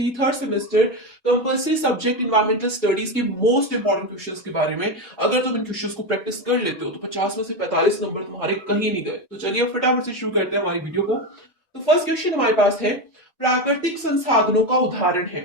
थी third semester compulsory subject environmental studies के most important questions के बारे में। अगर तुम इन क्वेश्चंस को प्रैक्टिस कर लेते हो तो 50 में से 45 नंबर तुम्हारे कहीं नहीं गए। तो चलिए अब फटाफट से शुरू करते हैं हमारी वीडियो को। तो फर्स्ट क्वेश्चन हमारे पास है, प्राकृतिक संसाधनों का उदाहरण है।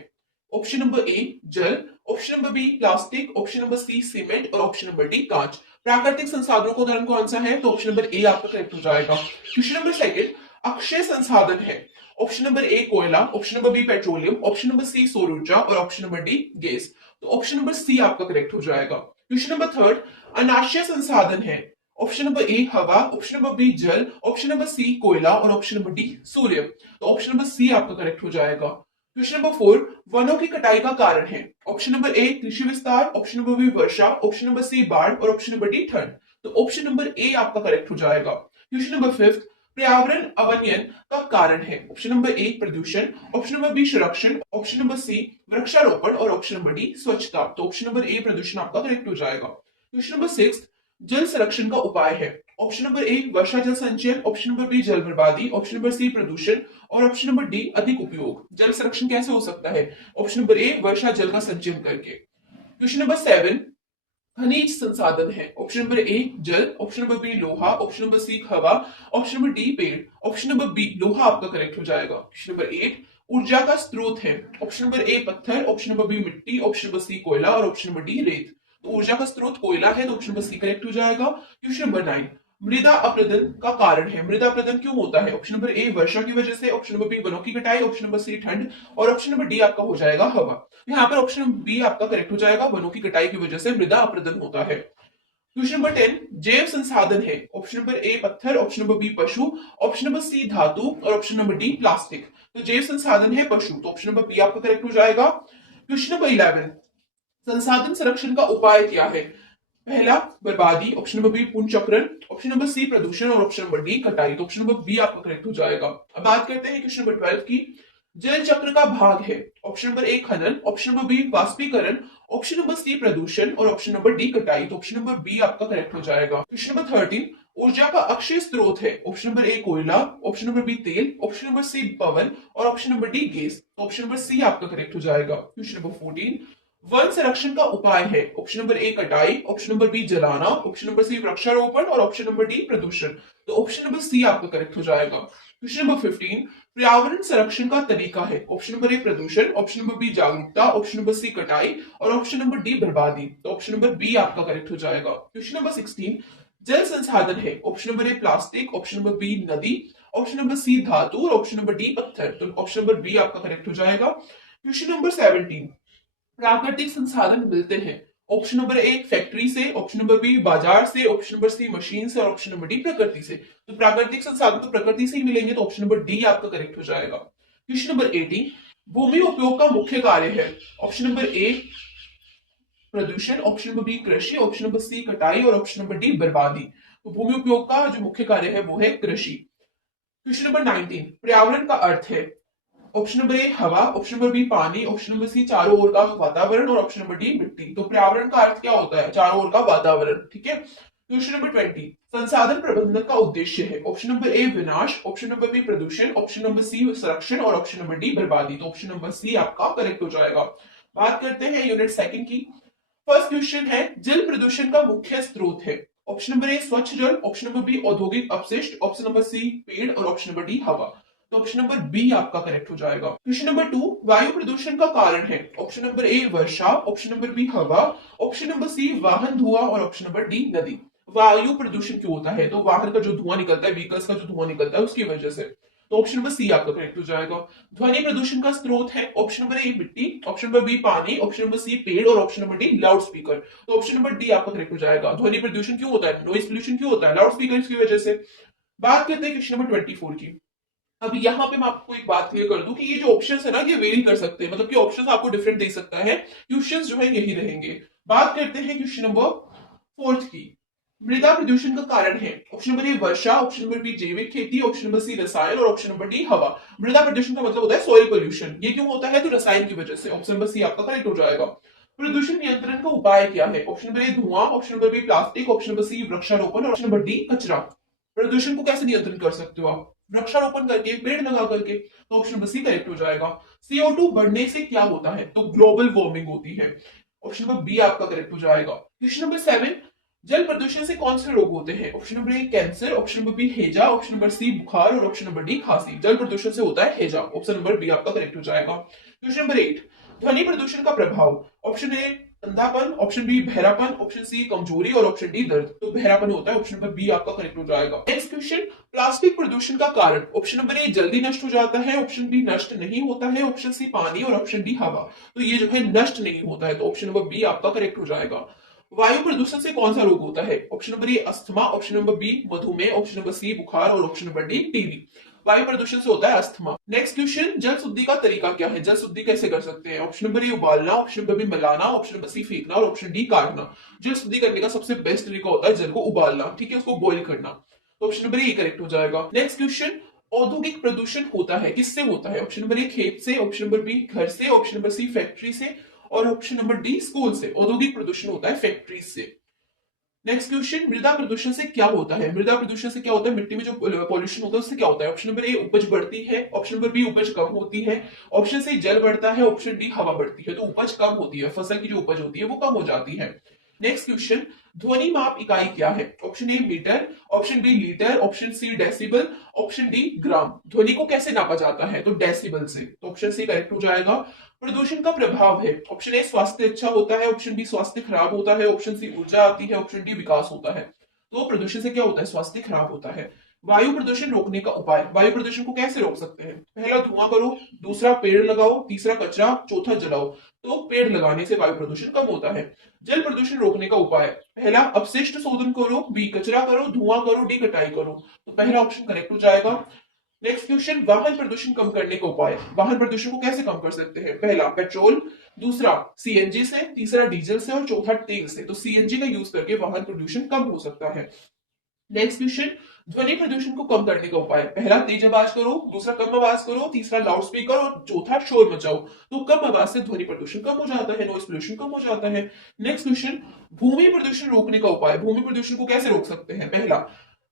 ऑप्शन नंबर ए जल, option number B plastic, option number C cement और ऑप्शन नंबर डी कांच। प्राकृतिक संसाधनों का उदाहरण कौन सा है? तो ऑप्शन नंबर ए आपका करेक्ट हो जाएगा। क्वेश्चन नंबर सेकंड, अक्षय संसाधन है। ऑप्शन नंबर ए कोयला, option number B petroleum, option number C सौर ऊर्जा और ऑप्शन नंबर डी गैस। तो ऑप्शन नंबर सी आपका करेक्ट हो जाएगा। क्वेश्चन नंबर थर्ड, अनाश्य संसाधन है। ऑप्शन नंबर ए हवा, ऑप्शन नंबर बी जल, ऑप्शन नंबर सी कोयला और ऑप्शन नंबर डी सूर्य। तो ऑप्शन नंबर सी आपका करेक्ट हो जाएगा। क्वेश्चन नंबर फोर, वनों की कटाई का कारण है। ऑप्शन नंबर ए कृषि विस्तार, ऑप्शन नंबर बी वर्षा, ऑप्शन नंबर सी बाढ़ और ऑप्शन नंबर डी ठंड। तो ऑप्शन नंबर ए आपका करेक्ट हो जाएगा। क्वेश्चन नंबर फिफ्थ, पर्यावरण अवनयन का कारण है। ऑप्शन नंबर ए प्रदूषण, ऑप्शन नंबर बी संरक्षण, ऑप्शन नंबर सी वृक्षारोपण और ऑप्शन नंबर डी स्वच्छता। तो ऑप्शन नंबर ए प्रदूषण आपका करेक्ट हो जाएगा। क्वेश्चन नंबर सिक्स, जल संरक्षण का उपाय है। ऑप्शन नंबर ए वर्षा जल संचयन, ऑप्शन नंबर बी जल बर्बादी, ऑप्शन नंबर सी प्रदूषण और ऑप्शन नंबर डी अधिक उपयोग। जल संरक्षण कैसे हो सकता है? ऑप्शन नंबर ए वर्षा जल का संचयन करके। क्वेश्चन नंबर सेवन, खनिज संसाधन है। ऑप्शन नंबर ए जल, ऑप्शन नंबर बी लोहा, ऑप्शन नंबर सी हवा, ऑप्शन नंबर डी पेड़, ऑप्शन नंबर बी लोहा आपका करेक्ट हो जाएगा। क्वेश्चन नंबर एट, ऊर्जा का स्रोत है। ऑप्शन नंबर ए पत्थर, ऑप्शन नंबर बी मिट्टी, ऑप्शन नंबर सी कोयला और ऑप्शन नंबर डी रेत। तो ऊर्जा का स्रोत कोयला है, तो ऑप्शन नंबर सी करेक्ट हो जाएगा। क्वेश्चन नंबर नाइन, मृदा अपरदन का कारण है। मृदा अपरदन क्यों होता है? ऑप्शन नंबर ए वर्षा की वजह से, ऑप्शन नंबर बी वनों की कटाई, ऑप्शन नंबर सी ठंड और ऑप्शन नंबर डी आपका हो जाएगा हवा। यहाँ पर ऑप्शन बी आपका करेक्ट हो जाएगा, वनों की कटाई की वजह से मृदा अपरदन होता है। क्वेश्चन नंबर 10, जैव संसाधन है। ऑप्शन नंबर ए पत्थर, ऑप्शन नंबर बी पशु, ऑप्शन नंबर सी धातु और ऑप्शन नंबर डी प्लास्टिक। तो जैव संसाधन है पशु, तो ऑप्शन नंबर बी आपका करेक्ट हो जाएगा। क्वेश्चन नंबर 11, संसाधन संरक्षण का उपाय क्या है? पहला बर्बादी, ऑप्शन नंबर बी पुनर्चक्रण, ऑप्शन नंबर सी प्रदूषण और ऑप्शन नंबर डी कटाई। तो ऑप्शन नंबर बी आपका करेक्ट हो जाएगा। अब बात करते हैं क्वेश्चन नंबर 12 की। जल चक्र का भाग है। ऑप्शन नंबर ए खनन, ऑप्शन नंबर बी वाष्पीकरण, ऑप्शन नंबर सी प्रदूषण और ऑप्शन नंबर डी कटाई। तो ऑप्शन नंबर बी आपका करेक्ट हो जाएगा। क्वेश्चन नंबर 13, ऊर्जा का अक्षय स्रोत है। ऑप्शन नंबर ए कोयला, ऑप्शन नंबर बी तेल, ऑप्शन नंबर सी पवन और ऑप्शन नंबर डी गैस। तो ऑप्शन नंबर सी आपका करेक्ट हो जाएगा। क्वेश्चन नंबर 14, वन संरक्षण का उपाय है। ऑप्शन नंबर ए कटाई, ऑप्शन नंबर बी जलाना, ऑप्शन नंबर सी वृक्षारोपण और ऑप्शन नंबर डी प्रदूषण। तो ऑप्शन नंबर सी आपका करेक्ट हो जाएगा। क्वेश्चन नंबर 15, पर्यावरण संरक्षण का तरीका है। ऑप्शन नंबर ए प्रदूषण, ऑप्शन नंबर बी जागरूकता, ऑप्शन नंबर सी कटाई और ऑप्शन नंबर डी बर्बादी। तो ऑप्शन नंबर बी आपका करेक्ट हो जाएगा। क्वेश्चन नंबर 16, जल संसाधन है। Option number A plastic, option number B नदी, ऑप्शन नंबर सी धातु और ऑप्शन नंबर डी पत्थर। तो ऑप्शन नंबर बी आपका करेक्ट हो जाएगा। क्वेश्चन नंबर 17, प्राकृतिक संसाधन मिलते हैं। ऑप्शन नंबर ए फैक्ट्री से, ऑप्शन नंबर बी बाजार से, ऑप्शन नंबर सी मशीन से और ऑप्शन नंबर डी प्रकृति से। तो प्राकृतिक संसाधन तो प्रकृति से ही मिलेंगे, तो ऑप्शन नंबर डी आपका करेक्ट हो जाएगा। क्वेश्चन नंबर 18, भूमि उपयोग का मुख्य कार्य है। ऑप्शन नंबर ए प्रदूषण, ऑप्शन नंबर बी कृषि, ऑप्शन नंबर सी कटाई और ऑप्शन नंबर डी बर्बादी। तो भूमि उपयोग का जो मुख्य कार्य है वो है कृषि। क्वेश्चन नंबर 19, पर्यावरण का अर्थ है। ऑप्शन नंबर ए हवा, ऑप्शन नंबर बी पानी, ऑप्शन नंबर सी चारों ओर का वातावरण और ऑप्शन नंबर डी मिट्टी। तो पर्यावरण का अर्थ क्या होता है? चारों ओर का वातावरण। ठीक है। क्वेश्चन नंबर 20, संसाधन प्रबंधन का उद्देश्य है। ऑप्शन नंबर ए विनाश, ऑप्शन नंबर बी प्रदूषण, ऑप्शन नंबर सी संरक्षण और ऑप्शन नंबर डी बर्बादी। तो ऑप्शन नंबर सी आपका करेक्ट हो जाएगा। बात करते हैं यूनिट सेकंड की। फर्स्ट क्वेश्चन है, जल प्रदूषण का मुख्य स्रोत है। ऑप्शन नंबर ए स्वच्छ जल, ऑप्शन नंबर बी औद्योगिक अपशिष्ट, ऑप्शन नंबर सी पेड़ और ऑप्शन नंबर डी हवा। तो ऑप्शन नंबर बी आपका करेक्ट हो जाएगा। क्वेश्चन नंबर 2, वायु प्रदूषण का कारण है। ऑप्शन नंबर ए वर्षा, ऑप्शन नंबर बी हवा, ऑप्शन नंबर सी वाहन धुआं और ऑप्शन नंबर डी नदी। वायु प्रदूषण क्यों होता है? तो वाहन का जो धुआं निकलता है, व्हीकल्स का जो धुआं निकलता है उसकी वजह से। तो ऑप्शन नंबर सी आपका करेक्ट हो जाएगा। ध्वनि प्रदूषण का स्रोत है। ऑप्शन नंबर ए मिट्टी, ऑप्शन नंबर बी पानी, ऑप्शन नंबर सी पेड़ और option number D loud speaker. तो ऑप्शन नंबर डी आपका करेक्ट हो जाएगा। ध्वनि प्रदूषण क्यों होता है? नॉइज पोल्यूशन क्यों होता है? लाउड स्पीकर की वजह से। बात करते हैं क्वेश्चन नंबर 24 की। अब यहाँ पे मैं आपको एक बात क्लियर कर दूं कि ये जो ऑप्शंस है ना, ये वेरी कर सकते हैं, मतलब कि ऑप्शंस आपको डिफरेंट दे सकता है। क्वेश्चंस जो है यही रहेंगे। बात करते हैं क्वेश्चन नंबर 4 की। मृदा प्रदूषण का कारण है। ऑप्शन नंबर ए वर्षा, ऑप्शन नंबर बी जैविक खेती, ऑप्शन नंबर सी रसायन और ऑप्शन नंबर डी हवा। मृदा प्रदूषण का मतलब होता है सॉइल पोल्यूशन। ये क्यों होता है? तो रसायन की वजह से। ऑप्शन नंबर सी आपका करेक्ट हो जाएगा। प्रदूषण नियंत्रण का उपाय क्या है? ऑप्शन नंबर ए धुआं, option number B plastic, option number C वृक्षारोपण और ऑप्शन नंबर डी कचरा। प्रदूषण को कैसे नियंत्रण कर सकते हो आप? वृक्षारोपण करके, पेड़ लगा करके। तो ऑप्शन नंबर सी करेक्ट हो जाएगा। CO2 बढ़ने से क्या होता है? तो ग्लोबल वार्मिंग होती है। ऑप्शन नंबर बी आपका करेक्ट हो जाएगा। क्वेश्चन नंबर 7, जल प्रदूषण से कौन से रोग होते हैं? Option number A cancer, option number B हैजा, ऑप्शन नंबर सी बुखार और ऑप्शन नंबर डी खांसी। जल प्रदूषण से होता है हैजा। ऑप्शन नंबर बी आपका करेक्ट हो जाएगा। क्वेश्चन नंबर 8, ध्वनि प्रदूषण का प्रभाव। ऑप्शन ए अंधापन, ऑप्शन बी बहरापन, ऑप्शन सी कमजोरी और ऑप्शन डी दर्द। तो बहरापन होता है। ऑप्शन नंबर बी आपका करेक्ट हो जाएगा। नेक्स्ट क्वेश्चन, प्लास्टिक प्रदूषण का कारण। ऑप्शन नंबर ए जल्दी नष्ट हो जाता है, ऑप्शन बी नष्ट नहीं होता है, ऑप्शन सी पानी और ऑप्शन डी हवा। तो ये जो है नष्ट नहीं होता है, तो ऑप्शन नंबर बी आपका करेक्ट हो जाएगा। वायु प्रदूषण से कौन सा रोग होता है? Option number A asthma, option number B मधुमेह, ऑप्शन नंबर सी बुखार और ऑप्शन नंबर डी टीबी। वायु प्रदूषण से होता है अस्थमा। नेक्स्ट क्वेश्चन, जल शुद्धि का तरीका क्या है? जल शुद्धि कैसे कर सकते हैं? ऑप्शन नंबर ए उबालना, ऑप्शन नंबर बी मिलाना, ऑप्शन नंबर सी फेंकना और ऑप्शन डी काटना। जल शुद्धि करने का सबसे बेस्ट तरीका होता है जल को उबालना, ठीक है, उसको बॉइल करना। तो ऑप्शन नंबर ए करेक्ट हो जाएगा। नेक्स्ट क्वेश्चन, औद्योगिक प्रदूषण होता है किससे होता है? ऑप्शन नंबर ए खेत से, ऑप्शन नंबर बी घर से, ऑप्शन नंबर सी फैक्ट्री से और ऑप्शन नंबर डी स्कूल से। औद्योगिक प्रदूषण होता है फैक्ट्री से। नेक्स्ट क्वेश्चन, मृदा प्रदूषण से क्या होता है? मृदा प्रदूषण से क्या होता है? मिट्टी में जो पॉल्यूशन होता है उससे क्या होता है? ऑप्शन नंबर ए उपज बढ़ती है, ऑप्शन नंबर बी उपज कम होती है, ऑप्शन सी जल बढ़ता है, ऑप्शन डी हवा बढ़ती है। तो उपज कम होती है, फसल की जो उपज होती है वो कम हो जाती है। नेक्स्ट क्वेश्चन, ध्वनि माप इकाई क्या है? Option A metre, option B litre, option C decibel, option D gram. ध्वनि को कैसे नापा जाता है? तो डेसिबल से। तो ऑप्शन सी करेक्ट हो जाएगा। प्रदूषण का प्रभाव है। ऑप्शन ए स्वास्थ्य अच्छा होता है, ऑप्शन बी स्वास्थ्य खराब होता है, ऑप्शन सी ऊर्जा आती है, ऑप्शन डी विकास होता है। तो प्रदूषण से क्या होता है? स्वास्थ्य खराब होता है। वायु प्रदूषण रोकने का उपाय। वायु प्रदूषण को कैसे रोक सकते हैं? पहला धुआं करो, दूसरा पेड़ लगाओ, तीसरा कचरा, चौथा जलाओ। तो पेड़ लगाने से वायु प्रदूषण कम होता है। जल प्रदूषण रोकने का उपाय, पहला अपशिष्ट शोधन करो, बी कचरा करो, धुआं करो, डी कटाई करो। तो पहला ऑप्शन करेक्ट हो जाएगा। नेक्स्ट क्वेश्चन, वाहन प्रदूषण कम करने का उपाय। वाहन प्रदूषण को कैसे कम कर सकते हैं? पहला पेट्रोल, दूसरा सीएनजी से, तीसरा डीजल से और चौथा तेल से। तो सीएनजी का यूज करके वाहन प्रदूषण कम हो सकता है। नेक्स्ट क्वेश्चन, ध्वनि प्रदूषण को कम करने का उपाय। पहला तेज आवाज करो, दूसरा कम आवाज करो, तीसरा लाउड स्पीकर और चौथा शोर मचाओ। तो कम आवाज से ध्वनि प्रदूषण कम हो जाता है, नॉइज पोल्यूशन कम हो जाता है। नेक्स्ट क्वेश्चन, भूमि प्रदूषण रोकने का उपाय। भूमि प्रदूषण को कैसे रोक सकते हैं? पहला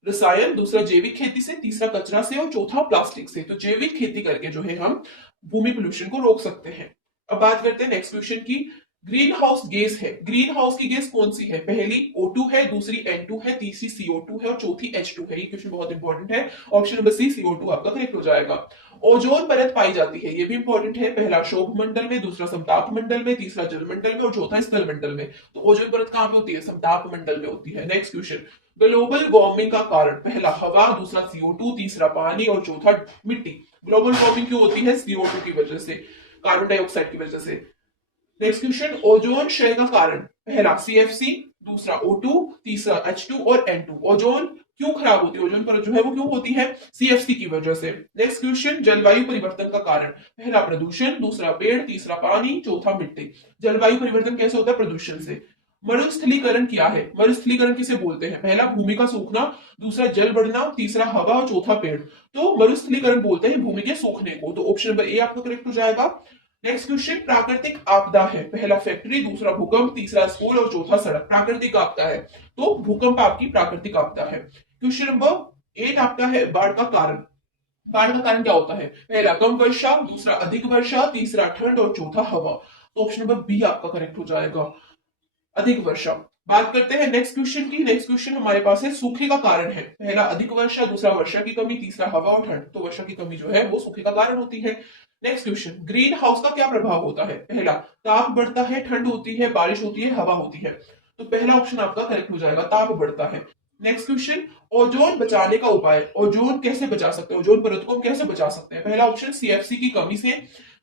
रसायन, दूसरा जैविक खेती से, तीसरा कचरा से और चौथा प्लास्टिक से। तो जैविक खेती करके जो है हम भूमि पोल्यूशन को रोक सकते हैं। अब बात करते हैं नेक्स्ट क्वेश्चन की। ग्रीन हाउस गैस है, ग्रीन हाउस की गैस कौन सी है? पहली O2 है, दूसरी N2 है, तीसरी CO2 है और चौथी H2 है। ये क्वेश्चन बहुत इंपॉर्टेंट है। ऑप्शन नंबर सी CO2 आपका करेक्ट हो जाएगा। ओजोन परत पाई जाती है, ये भी इंपॉर्टेंट है। पहला शोभ मंडल में, दूसरा समताप मंडल में, तीसरा जल मंडल में और चौथा स्थल मंडल में। तो ओजोन परत कहां पे होती है? समताप मंडल में होती है। नेक्स्ट क्वेश्चन, ग्लोबल वार्मिंग का कारण। पहला हवा, दूसरा CO2, तीसरा पानी और चौथा मिट्टी। ग्लोबल वार्मिंग क्यों होती है? CO2 की वजह से, कार्बन डाइऑक्साइड की वजह से। नेक्स्ट क्वेश्चन, ओजोन क्षय का कारण। पहला CFC, दूसरा O2, तीसरा H2 और N2। ओजोन क्यों खराब होती है? ओजोन परत जो है वो क्यों होती है? CFC की वजह से। नेक्स्ट क्वेश्चन, जलवायु परिवर्तन का कारण। पहला प्रदूषण, दूसरा पेड़, तीसरा पानी, चौथा मिट्टी। जलवायु परिवर्तन कैसे होता है? प्रदूषण से। मरुस्थलीकरण क्या है? मरुस्थलीकरण किसे बोलते हैं? पहला भूमि का सूखना, दूसरा जल बढ़ना, तीसरा हवा और चौथा पेड़। तो मरुस्थलीकरण बोलते हैं भूमि के सूखने को। तो ऑप्शन नंबर ए आपका करेक्ट हो जाएगा। नेक्स्ट क्वेश्चन, प्राकृतिक आपदा है। पहला फैक्ट्री, दूसरा भूकंप, तीसरा स्कूल और चौथा सड़क। प्राकृतिक आपदा है तो भूकंप आपकी प्राकृतिक आपदा है। क्वेश्चन नंबर 8 आपका है बाढ़ का कारण। बाढ़ का कारण क्या होता है? पहला कम वर्षा, दूसरा अधिक वर्षा, तीसरा ठंड और चौथा हवा। तो ऑप्शन नंबर बी आपका करेक्ट हो जाएगा, अधिक वर्षा। बात करते हैं नेक्स्ट क्वेश्चन की। नेक्स्ट क्वेश्चन हमारे पास है सूखे का कारण है। पहला अधिक वर्षा, दूसरा वर्षा की कमी, तीसरा हवा और ठंड। तो वर्षा की कमी जो है वो सूखे का कारण होती है। नेक्स्ट क्वेश्चन, ग्रीन हाउस का क्या प्रभाव होता है? पहला ताप बढ़ता है, ठंड होती है, बारिश होती है, हवा होती है। तो पहला ऑप्शन आपका करेक्ट हो जाएगा, ताप बढ़ता है। नेक्स्ट क्वेश्चन, ओजोन बचाने का उपाय। ओजोन कैसे बचा सकते हैं? ओजोन परत को हम कैसे बचा सकते हैं? पहला ऑप्शन CFC की कमी से,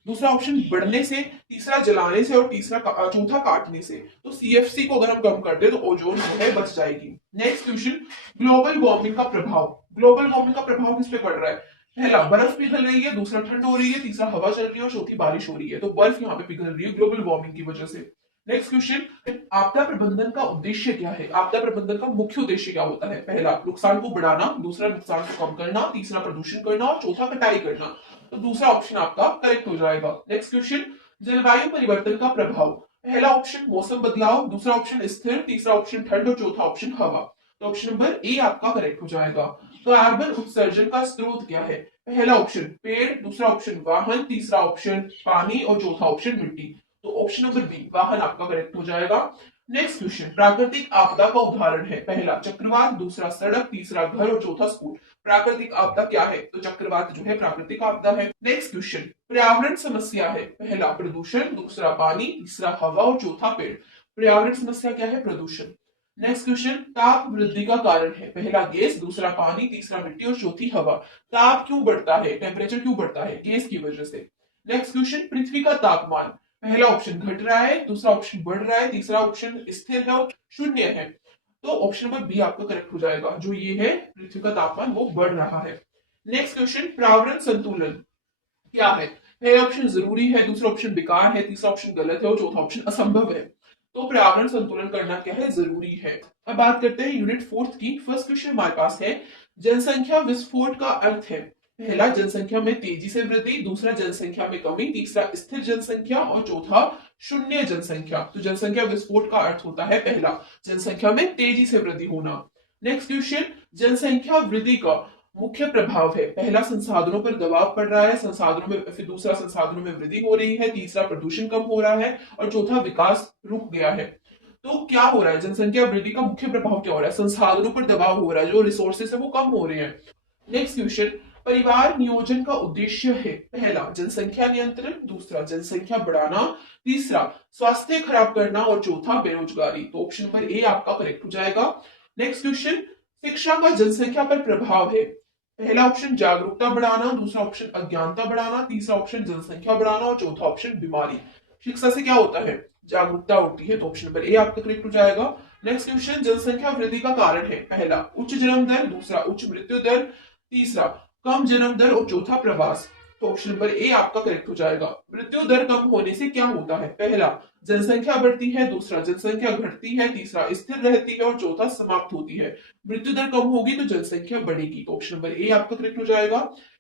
दूसरा ऑप्शन बढ़ने से, तीसरा जलाने से और तीसरा चौथा काटने से। तो CFC को अगर हम कम कर दे तो ओजोन जो है बच जाएगी। नेक्स्ट क्वेश्चन, ग्लोबल वार्मिंग का प्रभाव। ग्लोबल वार्मिंग का प्रभाव किस पे पड़ रहा है? पहला बर्फ पिघल रही है, दूसरा ठंड हो रही है, तीसरा हवा चल रही है और चौथी बारिश हो रही है। तो बर्फ यहाँ पे पिघल रही है ग्लोबल वार्मिंग की वजह से। नेक्स्ट क्वेश्चन, आपदा प्रबंधन का उद्देश्य क्या है? आपदा प्रबंधन का मुख्य उद्देश्य क्या होता है? पहला नुकसान को बढ़ाना, दूसरा नुकसान को कम करना, तीसरा प्रदूषण करना और चौथा कटाई करना। तो दूसरा ऑप्शन आपका करेक्ट हो जाएगा। नेक्स्ट क्वेश्चन, जलवायु परिवर्तन का प्रभाव। पहला ऑप्शन मौसम बदलाव, दूसरा ऑप्शन स्थिर, तीसरा ऑप्शन ठंड और चौथा ऑप्शन हवा। तो ऑप्शन नंबर ए आपका करेक्ट हो जाएगा। कार्बन उत्सर्जन का स्रोत क्या है? पहला ऑप्शन पेड़, दूसरा ऑप्शन वाहन, तीसरा ऑप्शन पानी और चौथा ऑप्शन मिट्टी। तो ऑप्शन नंबर बी वाहन आपका करेक्ट हो जाएगा। नेक्स्ट क्वेश्चन प्राकृतिक आपदा का उदाहरण है। पहला चक्रवात, दूसरा सड़क, तीसरा घर और चौथा स्कूल। प्राकृतिक आपदा क्या है? तो चक्रवात जो है प्राकृतिक आपदा है। नेक्स्ट क्वेश्चन पर्यावरण समस्या है। पहला प्रदूषण, दूसरा पानी, तीसरा हवा और चौथा पेड़। पर्यावरण समस्या क्या है? प्रदूषण। नेक्स्ट क्वेश्चन ताप वृद्धि का कारण है। पहला गैस, दूसरा पानी, तीसरा मिट्टी और चौथी हवा। ताप क्यों बढ़ता है? टेम्परेचर क्यों बढ़ता है? गैस की वजह से। नेक्स्ट क्वेश्चन पृथ्वी का तापमान। पहला ऑप्शन घट रहा है, दूसरा ऑप्शन बढ़ रहा है, तीसरा ऑप्शन स्थिर है और शून्य है। तो ऑप्शन नंबर बी आपका करेक्ट हो जाएगा। जो ये है पृथ्वी का तापमान वो बढ़ रहा है। नेक्स्ट क्वेश्चन पर्यावरण संतुलन क्या है? पहला ऑप्शन जरूरी है, दूसरा ऑप्शन बेकार है, तीसरा ऑप्शन गलत है और चौथा ऑप्शन असंभव है। तो पर्यावरण संतुलन करना क्या है? जरूरी है। अब बात करते हैं यूनिट 4 की। फर्स्ट क्वेश्चन हमारे पास है जनसंख्या विस्फोट का अर्थ है। पहला जनसंख्या में तेजी से वृद्धि, दूसरा जनसंख्या में कमी, तीसरा स्थिर जनसंख्या और चौथा शून्य जनसंख्या। तो जनसंख्या विस्फोट का अर्थ होता है पहला जनसंख्या में तेजी से वृद्धि होना। नेक्स्ट क्वेश्चन जनसंख्या वृद्धि का मुख्य प्रभाव है। पहला संसाधनों पर दबाव पड़ रहा है, संसाधनों में, फिर दूसरा संसाधनों में वृद्धि हो रही है, तीसरा प्रदूषण कम हो रहा है और चौथा विकास रुक गया है। तो क्या हो रहा है? जनसंख्या वृद्धि का मुख्य प्रभाव क्या हो रहा है? संसाधनों पर दबाव हो रहा है, जो रिसोर्सेस है वो कम हो रहे हैं। नेक्स्ट क्वेश्चन परिवार नियोजन का उद्देश्य है। पहला जनसंख्या नियंत्रण, दूसरा जनसंख्या बढ़ाना, तीसरा स्वास्थ्य खराब करना और चौथा बेरोजगारी। तो ऑप्शन नंबर ए आपका करेक्ट हो जाएगा। नेक्स्ट क्वेश्चन शिक्षा का जनसंख्या पर प्रभाव है। पहला ऑप्शन जागरूकता बढ़ाना, दूसरा ऑप्शन अज्ञानता बढ़ाना, तीसरा ऑप्शन जनसंख्या बढ़ाना और चौथा ऑप्शन बीमारी। शिक्षा से क्या होता है? जागरूकता होती है। तो ऑप्शन नंबर ए आपका करेक्ट हो जाएगा। नेक्स्ट क्वेश्चन जनसंख्या वृद्धि का कारण है। पहला उच्च जन्म दर, दूसरा उच्च मृत्यु दर, तीसरा कम जन्म दर और चौथा प्रवास। तो ऑप्शन नंबर ए आपका करेक्ट हो जाएगा। मृत्यु दर कम होने से क्या होता है? पहला जनसंख्या बढ़ती है, दूसरा जनसंख्या घटती है, तीसरा स्थिर रहती है और चौथा समाप्त होती है। मृत्यु दर कम होगी तो जनसंख्या बढ़ेगी। तो ऑप्शन नंबर ए आपका करेक्ट हो जाएगा।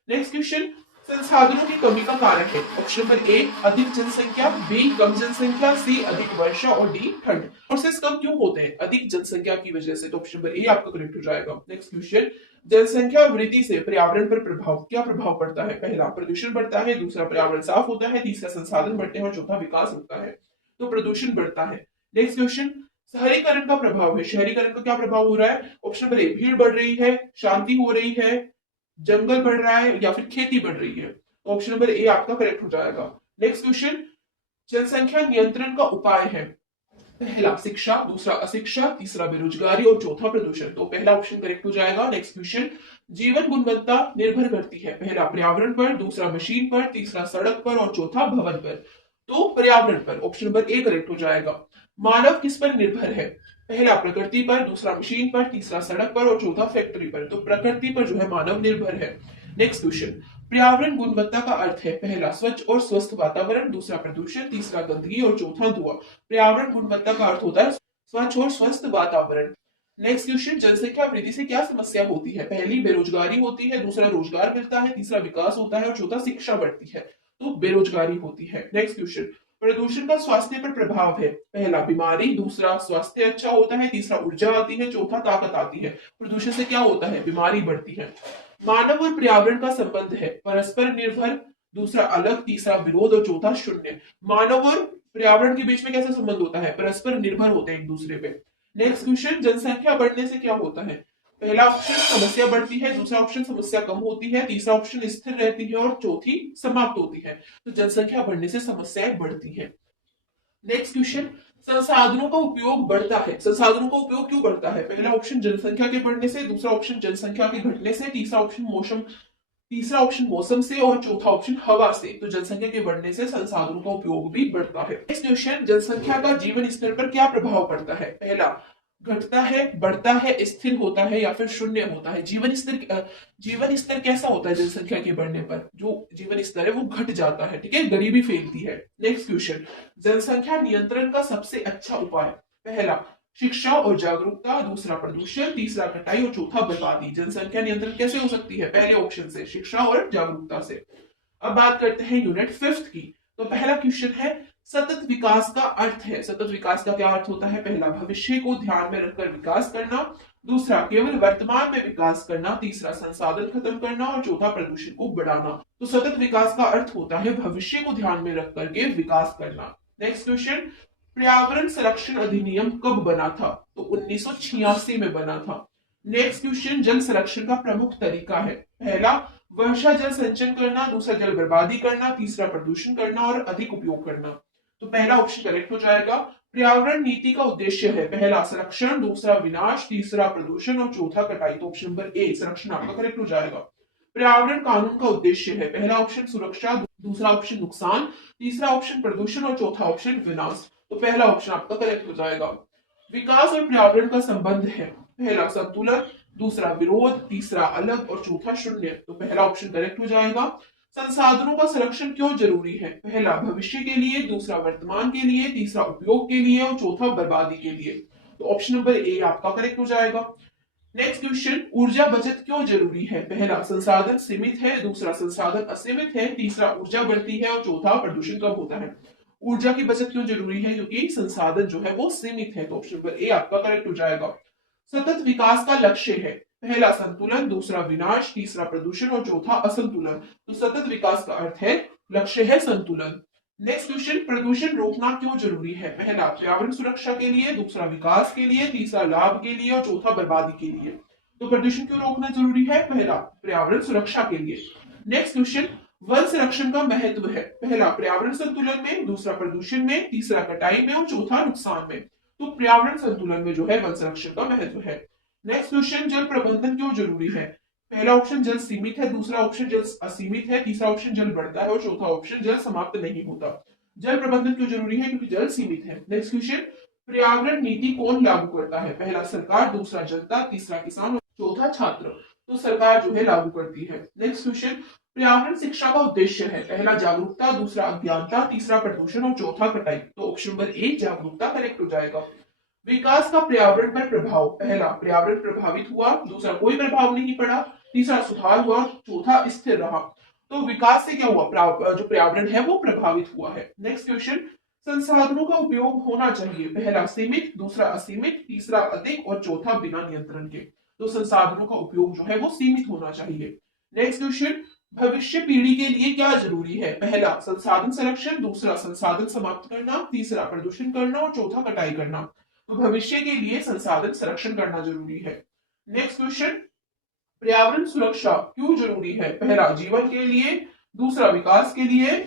नेक्स्ट क्वेश्चन संसाधनों की कमी का कारण है। ऑप्शन नंबर ए अधिक जनसंख्या, बी कम जनसंख्या, सी अधिक वर्षा और डी ठंड। प्रोसेस कम क्यों होते हैं? अधिक जनसंख्या की वजह से। तो ऑप्शन नंबर ए आपका करेक्ट हो जाएगा। नेक्स्ट क्वेश्चन जनसंख्या वृद्धि से पर्यावरण पर प्रभाव क्या प्रभाव पड़ता है? पहला प्रदूषण बढ़ता है, दूसरा पर्यावरण साफ होता है, तीसरा संसाधन बढ़ते हैं और चौथा विकास होता है। तो प्रदूषण बढ़ता है। नेक्स्ट क्वेश्चन शहरीकरण का प्रभाव है। शहरीकरण का क्या प्रभाव हो रहा है? ऑप्शन नंबर ए भीड़ बढ़ रही है, शांति हो रही है, जंगल बढ़ रहा है या फिर खेती बढ़ रही है। तो ऑप्शन नंबर ए आपका करेक्ट हो जाएगा। नेक्स्ट क्वेश्चन जनसंख्या नियंत्रण का उपाय है। पहला शिक्षा, दूसरा अशिक्षा, तीसरा बेरोजगारी और चौथा प्रदूषण। तो पहला ऑप्शन करेक्ट हो जाएगा। नेक्स्ट क्वेश्चन जीवन गुणवत्ता निर्भर करती है। पहला पर्यावरण पर, दूसरा मशीन पर, तीसरा सड़क पर और चौथा भवन पर। तो पर्यावरण पर। ऑप्शन नंबर ए करेक्ट हो जाएगा। मानव किस पर निर्भर है? पहला प्रकृति पर, दूसरा मशीन पर, तीसरा सड़क पर और चौथा फैक्ट्री पर। तो प्रकृति पर जो है मानव निर्भर है। नेक्स्ट क्वेश्चन पर्यावरण गुणवत्ता का अर्थ है। पहला स्वच्छ और स्वस्थ वातावरण, दूसरा प्रदूषण, तीसरा गंदगी और चौथा धुआं। पर्यावरण गुणवत्ता का अर्थ होता है स्वच्छ और स्वस्थ वातावरण। नेक्स्ट क्वेश्चन जनसंख्या वृद्धि से क्या समस्या होती है? पहली बेरोजगारी होती है, दूसरा रोजगार मिलता है, तीसरा विकास होता है और चौथा शिक्षा बढ़ती है। तो बेरोजगारी होती है। नेक्स्ट क्वेश्चन प्रदूषण का स्वास्थ्य पर प्रभाव है। पहला बीमारी, दूसरा स्वास्थ्य अच्छा होता है, तीसरा ऊर्जा आती है, चौथा ताकत आती है। प्रदूषण से क्या होता है? बीमारी बढ़ती है। मानव और पर्यावरण का संबंध है परस्पर निर्भर, दूसरा अलग, तीसरा विरोध और चौथा शून्य। मानव और पर्यावरण के बीच में कैसा संबंध होता है? परस्पर निर्भर होते हैं एक दूसरे पे। नेक्स्ट क्वेश्चन जनसंख्या बढ़ने से क्या होता है? पहला ऑप्शन समस्या बढ़ती है, दूसरा ऑप्शन समस्या कम होती है, तीसरा ऑप्शन स्थिर रहती है और चौथी समाप्त होती है। तो जनसंख्या बढ़ने से समस्याएं बढ़ती है। नेक्स्ट क्वेश्चन संसाधनों का उपयोग बढ़ता है। संसाधनों का उपयोग क्यों बढ़ता है? पहला ऑप्शन जनसंख्या के बढ़ने से, दूसरा ऑप्शन जनसंख्या के घटने से, तीसरा ऑप्शन मौसम से और चौथा ऑप्शन हवा से। तो जनसंख्या के बढ़ने से संसाधनों का उपयोग भी बढ़ता है। नेक्स्ट क्वेश्चन जनसंख्या का जीवन स्तर पर क्या प्रभाव पड़ता है? पहला घटता है, बढ़ता है, स्थिर होता है या फिर शून्य होता है। जीवन स्तर कैसा होता है? जनसंख्या के बढ़ने पर जो जीवन स्तर है वो घट जाता है। ठीक है, गरीबी फैलती है। नेक्स्ट क्वेश्चन जनसंख्या नियंत्रण का सबसे अच्छा उपाय। पहला शिक्षा और जागरूकता, दूसरा प्रदूषण, तीसरा कटाई और चौथा बर्बादी। जनसंख्या नियंत्रण कैसे हो सकती है? पहले ऑप्शन से, शिक्षा और जागरूकता से। अब बात करते हैं यूनिट 5 की। तो पहला क्वेश्चन है सतत विकास का अर्थ है। सतत विकास का क्या अर्थ होता है? पहला भविष्य को ध्यान में रखकर विकास करना, दूसरा केवल वर्तमान में विकास करना, तीसरा संसाधन खत्म करना और चौथा प्रदूषण को बढ़ाना। तो सतत विकास का अर्थ होता है भविष्य को ध्यान में रख करके विकास करना। नेक्स्ट क्वेश्चन, पर्यावरण संरक्षण अधिनियम कब बना था? तो 1986 में बना था। नेक्स्ट क्वेश्चन, जल संरक्षण का प्रमुख तरीका है। पहला वर्षा जल संचयन करना, दूसरा जल बर्बादी करना, तीसरा प्रदूषण करना और अधिक उपयोग करना। तो पहला ऑप्शन करेक्ट हो जाएगा। पर्यावरण नीति का उद्देश्य है पहला संरक्षण, दूसरा विनाश, तीसरा प्रदूषण और चौथा कटाई। तो ऑप्शन नंबर ए संरक्षण आपका करेक्ट हो जाएगा। पर्यावरण कानून का उद्देश्य है पहला ऑप्शन सुरक्षा, दूसरा ऑप्शन नुकसान, तीसरा ऑप्शन प्रदूषण और चौथा ऑप्शन विनाश। तो पहला ऑप्शन आपका करेक्ट हो जाएगा। विकास और पर्यावरण का संबंध है पहला संतुलन, दूसरा विरोध, तीसरा अलग और चौथा शून्य। तो पहला ऑप्शन करेक्ट हो जाएगा। संसाधनों का संरक्षण क्यों जरूरी है? पहला भविष्य के लिए, दूसरा वर्तमान के लिए, तीसरा उपयोग के लिए और चौथा बर्बादी के लिए। तो ऑप्शन नंबर ए आपका करेक्ट हो जाएगा। नेक्स्ट क्वेश्चन, ऊर्जा बचत क्यों जरूरी है? पहला संसाधन सीमित है, दूसरा संसाधन असीमित है, तीसरा ऊर्जा बढ़ती है और चौथा प्रदूषण कम होता है। ऊर्जा की बचत क्यों जरूरी है? क्योंकि संसाधन जो है वो सीमित है। तो ऑप्शन नंबर ए आपका करेक्ट हो जाएगा। सतत विकास का लक्ष्य है पहला संतुलन, दूसरा विनाश, तीसरा प्रदूषण और चौथा असंतुलन। तो सतत विकास का अर्थ है लक्ष्य है संतुलन। नेक्स्ट क्वेश्चन, प्रदूषण रोकना क्यों जरूरी है? पहला पर्यावरण सुरक्षा के लिए, दूसरा विकास के लिए, तीसरा लाभ के लिए और चौथा बर्बादी के लिए। तो प्रदूषण क्यों रोकना जरूरी है? पहला पर्यावरण सुरक्षा के लिए। नेक्स्ट क्वेश्चन, वन संरक्षण का महत्व है पहला पर्यावरण संतुलन में, दूसरा प्रदूषण में, तीसरा कटाई में और चौथा नुकसान में। तो पर्यावरण संतुलन में जो है वन संरक्षण का महत्व है। नेक्स्ट क्वेश्चन, जल प्रबंधन क्यों जरूरी है? पहला ऑप्शन जल सीमित है, दूसरा ऑप्शन जल असीमित है, तीसरा ऑप्शन जल बढ़ता है और चौथा ऑप्शन जल समाप्त नहीं होता। जल प्रबंधन क्यों जरूरी है? क्योंकि जल सीमित है। नेक्स्ट क्वेश्चन, पर्यावरण नीति कौन लागू करता है? पहला सरकार, दूसरा जनता, तीसरा किसान और चौथा छात्र। तो सरकार जो है लागू करती है। नेक्स्ट क्वेश्चन, पर्यावरण शिक्षा का उद्देश्य है पहला जागरूकता, दूसरा अज्ञानता, तीसरा प्रदूषण और चौथा कटाई। तो ऑप्शन नंबर ए जागरूकता करेक्ट हो जाएगा। विकास का पर्यावरण पर प्रभाव पहला पर्यावरण प्रभावित हुआ, दूसरा कोई प्रभाव नहीं पड़ा, तीसरा सुधार हुआ, चौथा स्थिर रहा। तो विकास से क्या हुआ? जो पर्यावरण है वो प्रभावित हुआ है। नेक्स्ट क्वेश्चन, संसाधनों का उपयोग होना चाहिए पहला सीमित, दूसरा असीमित, तीसरा अधिक और चौथा बिना नियंत्रण के। तो संसाधनों का उपयोग जो है वो सीमित होना चाहिए। नेक्स्ट क्वेश्चन, भविष्य पीढ़ी के लिए क्या जरूरी है? पहला संसाधन संरक्षण, दूसरा संसाधन समाप्त करना, तीसरा प्रदूषण करना और चौथा कटाई करना। तो भविष्य के लिए संसाधन संरक्षण करना जरूरी है। नेक्स्ट क्वेश्चन, पर्यावरण सुरक्षा क्यों जरूरी है? पहला जीवन के लिए, दूसरा विकास के लिए,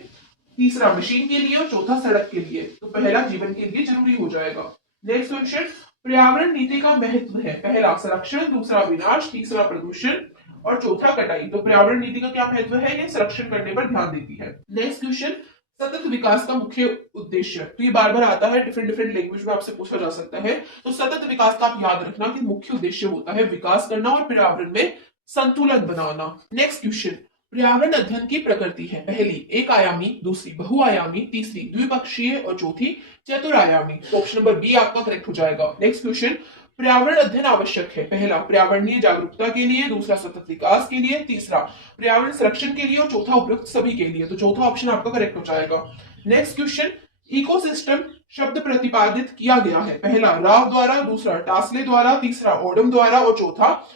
तीसरा मशीन के लिए और चौथा सड़क के लिए। तो पहला जीवन के लिए जरूरी हो जाएगा। नेक्स्ट क्वेश्चन, पर्यावरण नीति का महत्व है पहला संरक्षण, दूसरा विनाश, तीसरा प्रदूषण और चौथा कटाई। तो पर्यावरण नीति का क्या महत्व है? ये संरक्षण करने पर ध्यान देती है। नेक्स्ट क्वेश्चन, सतत विकास का मुख्य उद्देश्य। तो ये बार बार आता है, डिफरेंट डिफरेंट लैंग्वेज में आपसे पूछा जा सकता है। तो सतत विकास का आप याद रखना कि मुख्य उद्देश्य होता है विकास करना और पर्यावरण में संतुलन बनाना। नेक्स्ट क्वेश्चन, पर्यावरण अध्ययन की प्रकृति है पहली एक आयामी, दूसरी बहुआयामी, तीसरी द्विपक्षीय और चौथी चतुरायामी। तो ऑप्शन नंबर बी आपका करेक्ट हो जाएगा। नेक्स्ट क्वेश्चन, पर्यावरण अध्ययन आवश्यक है पहला पर्यावरणीय जागरूकता के लिए, दूसरा सतत विकास के लिए, तीसरा पर्यावरण संरक्षण के लिए और चौथा उपयुक्त सभी के लिए। तो चौथा ऑप्शन आपका करेक्ट हो जाएगा। नेक्स्ट क्वेश्चन, इकोसिस्टम शब्द प्रतिपादित किया गया है पहला राव द्वारा, दूसरा टास्ले द्वारा, तीसरा ओडम द्वारा और चौथा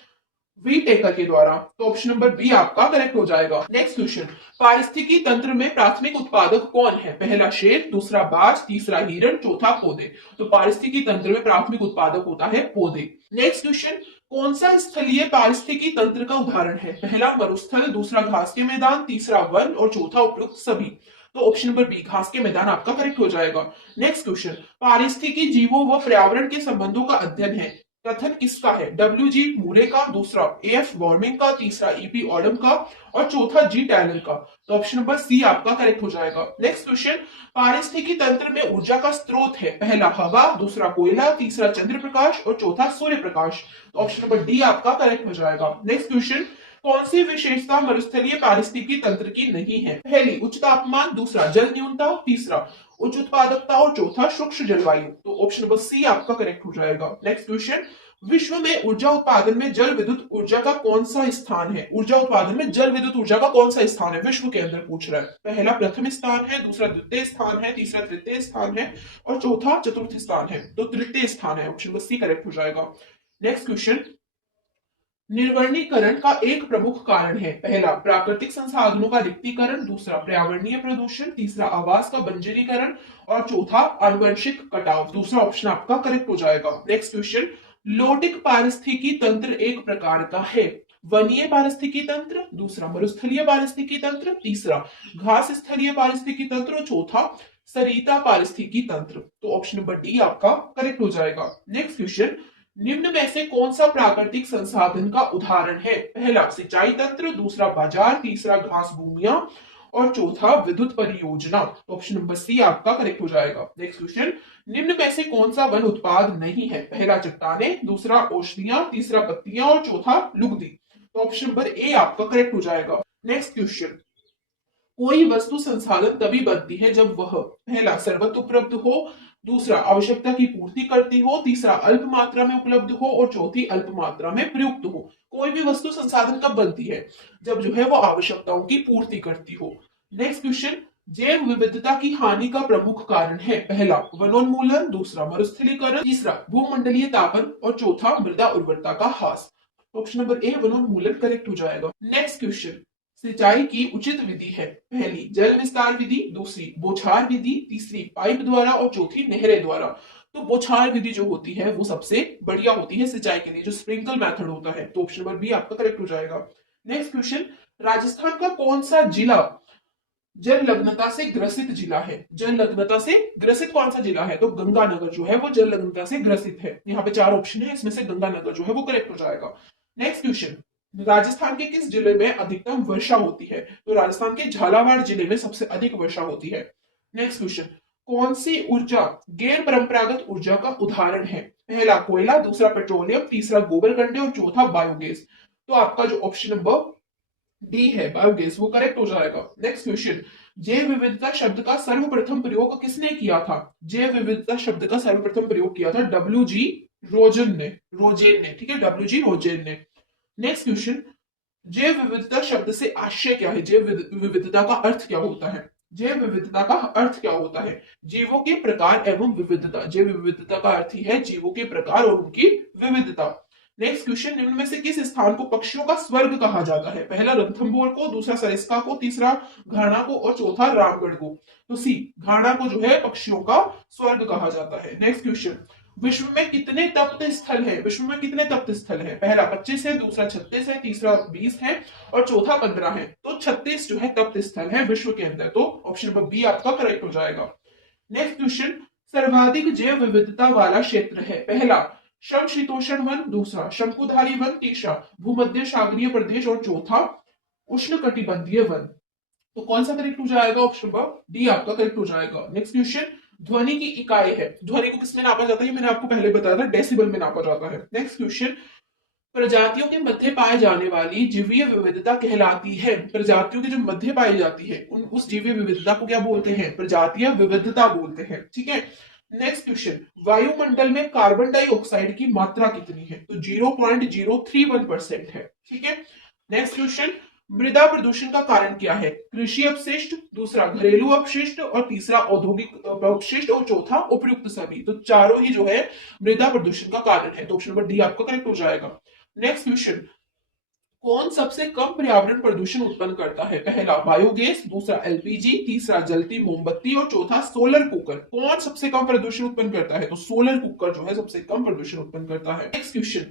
वी टेकर के द्वारा। तो ऑप्शन नंबर बी आपका करेक्ट हो जाएगा। नेक्स्ट क्वेश्चन, पारिस्थितिकी तंत्र में प्राथमिक उत्पादक कौन है? पहला शेर, दूसरा बाज, तीसरा हिरण, चौथा पौधे। तो पारिस्थितिकी तंत्र में प्राथमिक उत्पादक होता है पौधे। नेक्स्ट क्वेश्चन, कौन सा स्थलीय पारिस्थितिकी तंत्र का उदाहरण है? पहला मरुस्थल, दूसरा घास के मैदान, तीसरा वन और चौथा उपयुक्त सभी। तो ऑप्शन नंबर बी घास के मैदान आपका करेक्ट हो जाएगा। नेक्स्ट क्वेश्चन, पारिस्थितिकी जीवों व पर्यावरण के संबंधों का अध्ययन है कथन किसका है? डब्ल्यू जी मूरे का, दूसरा ए एफ बॉर्मिंग का, तीसरा ईपी ऑडम का और चौथा जी टैलन का। तो ऑप्शन नंबर सी आपका करेक्ट हो जाएगा। नेक्स्ट क्वेश्चन, पारिस्थितिकी तंत्र में ऊर्जा का स्रोत है पहला हवा, दूसरा कोयला, तीसरा चंद्र प्रकाश और चौथा सूर्य प्रकाश। तो ऑप्शन नंबर डी आपका करेक्ट हो जाएगा। नेक्स्ट क्वेश्चन, कौन सी विशेषता मरुस्थलीय पारिस्थितिकी तंत्र की नहीं है? पहली उच्च तापमान, दूसरा जल न्यूनता, तीसरा उच्च उत्पादकता और चौथा सूक्ष्म जलवायु। तो ऑप्शन नंबर सी आपका करेक्ट हो जाएगा। नेक्स्ट क्वेश्चन, विश्व में ऊर्जा उत्पादन में जल विद्युत ऊर्जा का कौन सा स्थान है? ऊर्जा उत्पादन में जल विद्युत ऊर्जा का कौन सा स्थान है विश्व के अंदर पूछ रहा है। पहला प्रथम स्थान है, दूसरा द्वितीय स्थान है, तीसरा तृतीय स्थान है और चौथा चतुर्थ स्थान है। तो तृतीय स्थान है, ऑप्शन नंबर सी करेक्ट हो जाएगा। नेक्स्ट क्वेश्चन, निर्वनीकरण का एक प्रमुख कारण है। पहला, प्राकृतिक संसाधनों का रिक्तीकरण, दूसरा पर्यावरणीय प्रदूषण, तीसरा आवास का बंजरीकरण और चौथा आनुवंशिक कटाव। दूसरा ऑप्शन आपका करेक्ट हो जाएगा। नेक्स्ट क्वेश्चन, लोटिक पारिस्थितिकी तंत्र एक प्रकार का है। वनीय पारिस्थितिकी तंत्र, दूसरा मरुस्थलीय पारिस्थितिकी तंत्र, तीसरा घास स्थलीय पारिस्थितिकी तंत्र और चौथा सरिता पारिस्थितिकी तंत्र। तो ऑप्शन नंबर डी आपका करेक्ट हो जाएगा। नेक्स्ट क्वेश्चन, निम्न में से कौन सा प्राकृतिक संसाधन का उदाहरण है। पहला, सिंचाई तंत्र, दूसरा बाजार, तीसरा घास भूमियां और चौथा विद्युत परियोजना। तो ऑप्शन नंबर सी आपका करेक्ट हो जाएगा। नेक्स्ट क्वेश्चन, निम्न में से कौन सा वन उत्पाद नहीं है। पहला, चट्टाने, दूसरा औषधियां, तीसरा पत्तियां और चौथा लुगदी। तो ऑप्शन नंबर ए आपका करेक्ट हो जाएगा। नेक्स्ट क्वेश्चन, कोई वस्तु संसाधन तभी बनती है जब वह पहला सर्वत्र उपलब्ध हो, दूसरा आवश्यकता की पूर्ति करती हो, तीसरा अल्प मात्रा में उपलब्ध हो और चौथी अल्प मात्रा में प्रयुक्त हो। कोई भी वस्तु संसाधन कब बनती है, जब जो है वो आवश्यकताओं की पूर्ति करती हो। नेक्स्ट क्वेश्चन, जैव विविधता की हानि का प्रमुख कारण है। पहला, वनोन्मूलन, दूसरा मरुस्थलीकरण, तीसरा भूमंडलीय तापन और चौथा मृदा उर्वरता का ह्रास। ऑप्शन नंबर ए वनोन्मूलन करेक्ट हो जाएगा। नेक्स्ट क्वेश्चन, सिंचाई की उचित विधि है। पहली, जल विस्तार विधि, दूसरी बौछार विधि, तीसरी पाइप द्वारा और चौथी नहरें द्वारा। तो बौछार विधि जो होती है वो सबसे बढ़िया होती है सिंचाई के लिए, जो स्प्रिंकल मेथड होता है। तो ऑप्शन नंबर बी आपका करेक्ट हो जाएगा। नेक्स्ट क्वेश्चन, राजस्थान का कौन सा जिला जललग्नता से ग्रसित जिला है। जललग्नता से ग्रसित कौन सा जिला है, तो गंगानगर जो है वो जललग्नता से ग्रसित है। यहाँ पे चार ऑप्शन है, इसमें से गंगानगर जो है वो करेक्ट हो जाएगा। नेक्स्ट क्वेश्चन, राजस्थान के किस जिले में अधिकतम वर्षा होती है। तो राजस्थान के झालावाड़ जिले में सबसे अधिक वर्षा होती है। नेक्स्ट क्वेश्चन, कौन सी ऊर्जा गैर परंपरागत ऊर्जा का उदाहरण है। पहला, कोयला, दूसरा पेट्रोलियम, तीसरा गोबर गंडे और चौथा बायोगैस। तो आपका जो ऑप्शन नंबर डी है बायोगैस वो करेक्ट हो जाएगा। नेक्स्ट क्वेश्चन, जैव विविधता शब्द का सर्वप्रथम प्रयोग किसने किया था। जैव विविधता शब्द का सर्वप्रथम प्रयोग किया था डब्ल्यू.जी. रोजेन ने, ठीक है, डब्ल्यू.जी. रोजेन ने। नेक्स्ट क्वेश्चन, जैव विविधता शब्द से आशय क्या है। जैव विविधता का अर्थ क्या होता है। जैव विविधता का अर्थ क्या होता है, जीवों के प्रकार एवं विविधता। जैव विविधता का अर्थ ही है जीवों के प्रकार और उनकी विविधता। नेक्स्ट क्वेश्चन, निम्न में से किस स्थान को पक्षियों का स्वर्ग कहा जाता है। पहला, रणथंभौर को, दूसरा सरिस्का को, तीसरा घाना को और चौथा रामगढ़ को। तो सी, घाना को जो है पक्षियों का स्वर्ग कहा जाता है। नेक्स्ट क्वेश्चन, विश्व में कितने तप्त स्थल है। विश्व में कितने तप्त स्थल है। पहला 25 है, दूसरा 36 है, तीसरा 20 है और चौथा 15 है। तो 36 जो है तप्त स्थल है विश्व के अंदर। तो ऑप्शन नंबर बी आपका करेक्ट हो जाएगा। नेक्स्ट क्वेश्चन, सर्वाधिक जैव विविधता वाला क्षेत्र है। पहला समशीतोष्ण वन, दूसरा शंकुधारी वन, तीसरा भूमध्य सागरीय प्रदेश और चौथा उष्ण कटिबंधीय वन। तो कौन सा करेक्ट हो जाएगा, ऑप्शन नंबर डी आपका करेक्ट हो जाएगा। नेक्स्ट क्वेश्चन, ध्वनि की इकाई है। ध्वनि को किसमें नापा जाता है, मैंने आपको पहले बताया था, डेसिबल में नापा जाता है। नेक्स्ट क्वेश्चन, प्रजातियों के मध्य पाए जाने वाली जीवीय विविधता कहलाती है। प्रजातियों की जो मध्य पाई जाती है उस जीवीय विविधता को क्या बोलते हैं, प्रजातीय विविधता बोलते हैं। ठीक है। नेक्स्ट क्वेश्चन, वायुमंडल में कार्बन डाइऑक्साइड की मात्रा कितनी है। तो 0.031% है। ठीक है। नेक्स्ट क्वेश्चन, मृदा प्रदूषण का कारण क्या है। कृषि अपशिष्ट, दूसरा घरेलू अपशिष्ट और तीसरा औद्योगिक अपशिष्ट और चौथा उपयुक्त सभी। तो चारों ही जो है मृदा प्रदूषण का कारण है। तो ऑप्शन नंबर डी आपका करेक्ट हो जाएगा। नेक्स्ट क्वेश्चन, कौन सबसे कम पर्यावरण प्रदूषण उत्पन्न करता है। पहला बायोगैस, दूसरा एलपीजी, तीसरा जलती मोमबत्ती और चौथा सोलर कुकर। कौन सबसे कम प्रदूषण उत्पन्न करता है, तो सोलर कुकर जो है सबसे कम प्रदूषण उत्पन्न करता है। नेक्स्ट क्वेश्चन,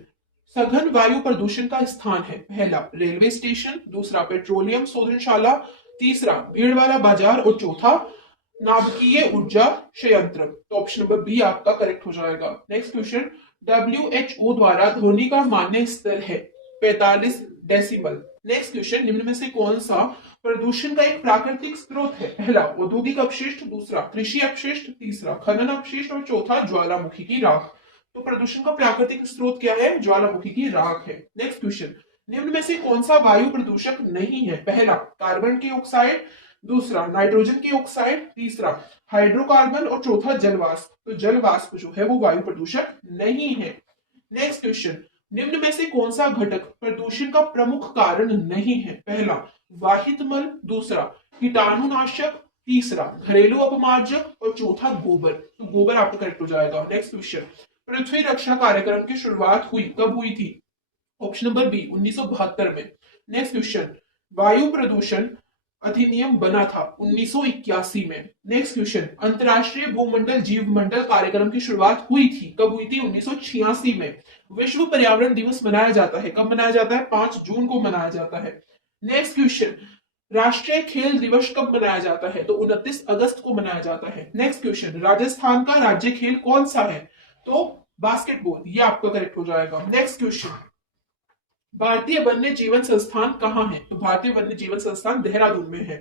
सघन वायु प्रदूषण का स्थान है। पहला रेलवे स्टेशन, दूसरा पेट्रोलियम शोधनशाला, तीसरा भीड़ वाला बाजार और चौथा नाभिकीय ऊर्जा संयंत्र। तो ऑप्शन नंबर बी आपका करेक्ट हो जाएगा। नेक्स्ट क्वेश्चन, WHO द्वारा ध्वनि का मान्य स्तर है 45 डेसिबल। नेक्स्ट क्वेश्चन, निम्न में से कौन सा प्रदूषण का एक प्राकृतिक स्रोत है। पहला औद्योगिक अपशिष्ट, दूसरा कृषि अपशिष्ट, तीसरा खनन अपशिष्ट और चौथा ज्वालामुखी की राख। तो प्रदूषण का प्राकृतिक स्रोत क्या है, ज्वालामुखी की राख है। नेक्स्ट क्वेश्चन, निम्न में से कौन सा वायु प्रदूषक नहीं है। पहला कार्बन की ऑक्साइड, दूसरा नाइट्रोजन की ऑक्साइड, तीसरा हाइड्रोकार्बन और चौथा जलवाष्प। तो जलवाष्प जो है वो वायु प्रदूषक नहीं है। नेक्स्ट क्वेश्चन, निम्न में से कौन सा घटक प्रदूषण का प्रमुख कारण नहीं है। पहला वाहित मल, दूसरा कीटाणुनाशक, तीसरा घरेलू अपमार्जक और चौथा गोबर। तो गोबर आपका करेक्ट हो जाएगा। नेक्स्ट क्वेश्चन, पृथ्वी रक्षा कार्यक्रम की शुरुआत हुई कब हुई थी। ऑप्शन नंबर बी 1972 में। नेक्स्ट क्वेश्चन, वायु प्रदूषण अधिनियम बना था 1981 में। नेक्स्ट क्वेश्चन, अंतरराष्ट्रीय भूमंडल जीव मंडल कार्यक्रम की शुरुआत हुई थी, कब हुई थी? 1986 में। विश्व पर्यावरण दिवस मनाया जाता है, कब मनाया जाता है? 5 जून को मनाया जाता है। नेक्स्ट क्वेश्चन, राष्ट्रीय खेल दिवस कब मनाया जाता है? तो 29 अगस्त को मनाया जाता है। नेक्स्ट क्वेश्चन, राजस्थान का राज्य खेल कौन सा है? तो बास्केटबॉल, ये आपका करेक्ट हो जाएगा। नेक्स्ट क्वेश्चन, भारतीय वन्य जीवन संस्थान कहाँ है? तो भारतीय वन्य जीवन संस्थान देहरादून में है।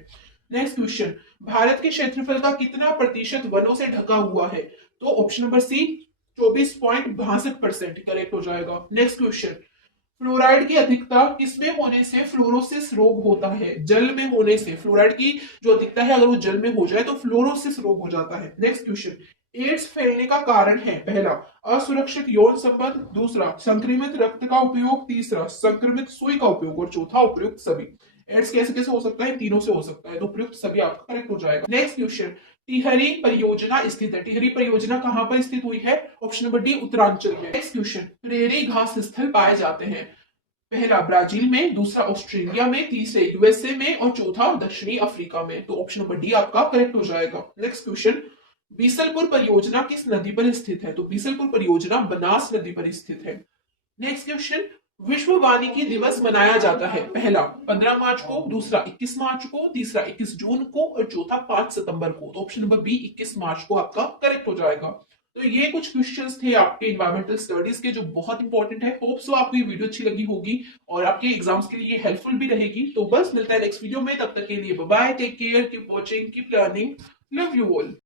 नेक्स्ट क्वेश्चन, भारत के क्षेत्रफल का कितना प्रतिशत वनों से ढका हुआ है? तो ऑप्शन नंबर सी 24.62% करेक्ट हो जाएगा। नेक्स्ट क्वेश्चन, फ्लोराइड की अधिकता किसमें होने से फ्लोरोसिस रोग होता है? जल में होने से फ्लोराइड की जो अधिकता है अगर वो जल में हो जाए तो फ्लोरोसिस रोग हो जाता है। नेक्स्ट क्वेश्चन, एड्स फैलने का कारण है, पहला असुरक्षित यौन संबंध, दूसरा संक्रमित रक्त का उपयोग, तीसरा संक्रमित सुई का उपयोग और चौथा उपयुक्त सभी। एड्स कैसे कैसे हो सकता है? तीनों से हो सकता है, तो उपयुक्त सभी आपका करेक्ट हो जाएगा। नेक्स्ट क्वेश्चन, टिहरी परियोजना स्थित है, टिहरी परियोजना कहां पर स्थित हुई है? ऑप्शन नंबर डी उत्तरांचल में। नेक्स्ट क्वेश्चन, प्रेरी घास स्थल पाए जाते हैं, पहला ब्राजील में, दूसरा ऑस्ट्रेलिया में, तीसरे यूएसए में और चौथा दक्षिणी अफ्रीका में। तो ऑप्शन नंबर डी आपका करेक्ट हो जाएगा। नेक्स्ट क्वेश्चन, बीसलपुर परियोजना किस नदी पर स्थित है? तो बीसलपुर परियोजना बनास नदी पर स्थित है। नेक्स्ट क्वेश्चन, विश्व वानिकी दिवस मनाया जाता है, पहला 15 मार्च को, दूसरा 21 मार्च को, तीसरा 21 जून को और चौथा 5 सितंबर को। तो ऑप्शन नंबर बी 21 मार्च को आपका करेक्ट हो जाएगा। तो ये कुछ क्वेश्चंस थे आपके इन्वायरमेंटल स्टडीज के जो बहुत इंपॉर्टेंट है। होप सो आपको ये वीडियो अच्छी लगी होगी और आपके एग्जाम्स के लिए हेल्पफुल भी रहेगी। तो बस मिलता है नेक्स्ट वीडियो में, तब तक के लिए bye bye, take care, keep watching, keep learning, love you all.